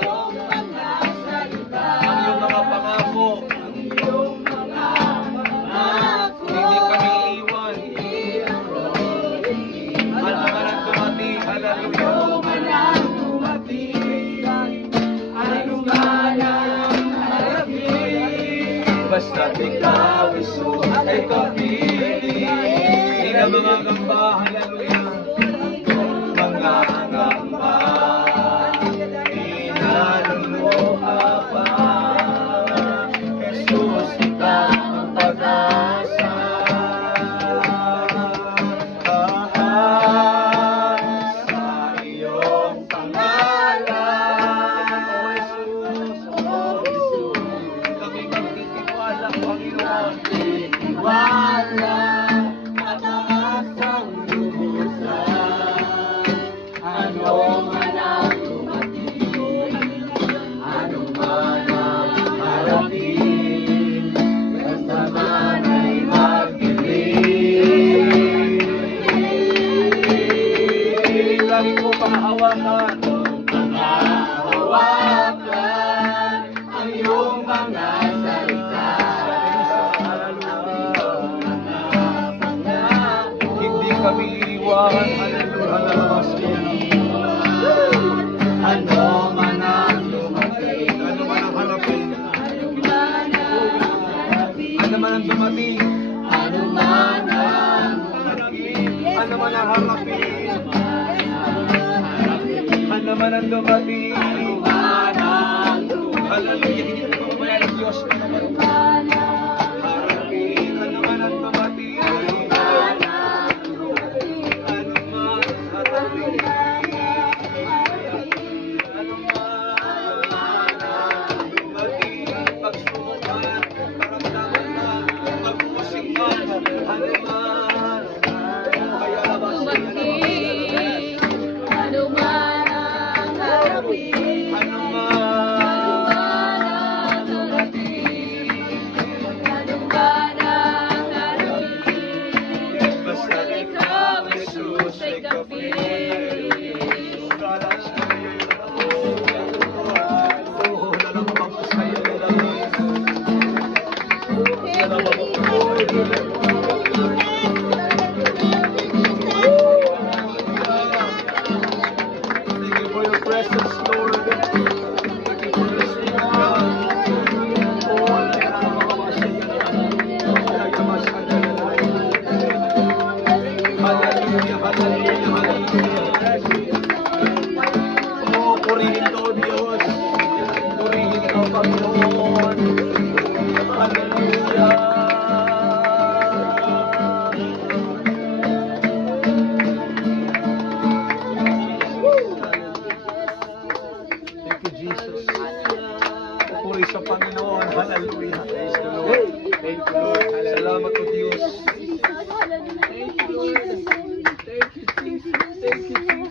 ang iyong mga pangako. Hindi kami iiwan. Ano man ang dumating, hallelujah. Basta't ikaw, Jesus, ay kapiling. Hindi na mga gamba, hallelujah. Mga gamba, inaluluha pa. Jesus, ikaw ang pag-asa. Tahan sa iyong pangalan. O Jesus, kami magtitiwala, Panginoon. Titiwala, mataas ang lubusan. Ano man ang dumating, ano man ang harapin, basta man ay magdilim. Lagi ko panghawakan, ang iyong mga salita. Hindi kami iiwan, hallelujah. Ano man ang dumating, ano man ang harapin, ano man ang dumating, ano man ang harapin, ano man ang harapin, ano man ang dumating, hallelujah. Hindi ko kumaya ng Diyos, ano man ang harapin, ano man ang dumating, ano man ang harapin. Thank you for your presence, Lord. Thank you for listening, God. Hallelujah, hallelujah, hallelujah. Oh, purihin ka, O Diyos. Purihin ka, Panginoon. Hallelujah. Jesus. Pupuri sa Panginoon. Hallelujah. Praise the Lord. Thank you, Lord. Salamat po, Diyos. Thank you, Lord. Thank you, Jesus. Thank you, Jesus.